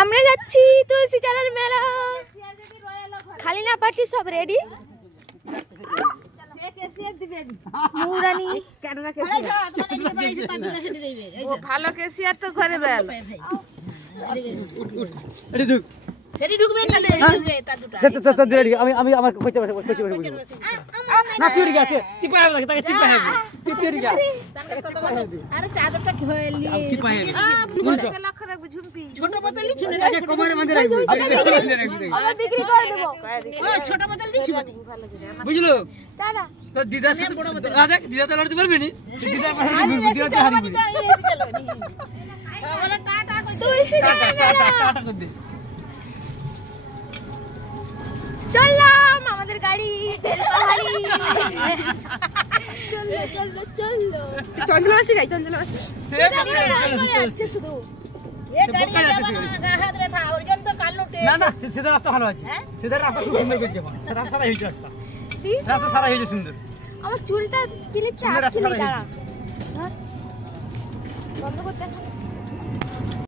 আমরা যাচ্ছি তুলসী চালার মেলা। খালি না পার্টি সব রেডি। ভালো কেসিয়ার তো ঘরে বেল আমি আমার কইতে পারবো না তুই ঠিক আছে চিপা হবে তাকে চিপা হবে তুই ঠিক আছে আরে চাদরটা ঘেলি চিপা হবে ছোট লাখ রাখবো ঝুমপি ছোট বোতল নি ছুনে আগে কোমরে মধ্যে রাখবি আমরা বিক্রি করে দেব। ওই ছোট বোতল নি ছুনে বুঝলো দাদা তো দিদা সাথে দেখ দিদা তো লড়তে পারবে নি দিদা দিদা তো হারিয়ে বলে টাটা কই তুলসী চালার মেলা টাটা করে দে চললাম আমাদের গাড়ি তেলপাহাড়ি। চললো চললো চললো চন্দ্রমাসি গাই চন্দ্রমাসি সে যাচ্ছে শুধু। এ গাড়ি যাবে না গা হাত রে ভা ওরজন তো কালুটে না না সিধা রাস্তা ভালো আছে সিধা রাস্তা খুব সুন্দর করছে রাস্তাটা হয়েছে রাস্তা সারা হয়েছে সুন্দর আমার চুলটা ক্লিপটা সুন্দর রাস্তা আটকে হয়েছে। দাঁড়া বন্ধ করতে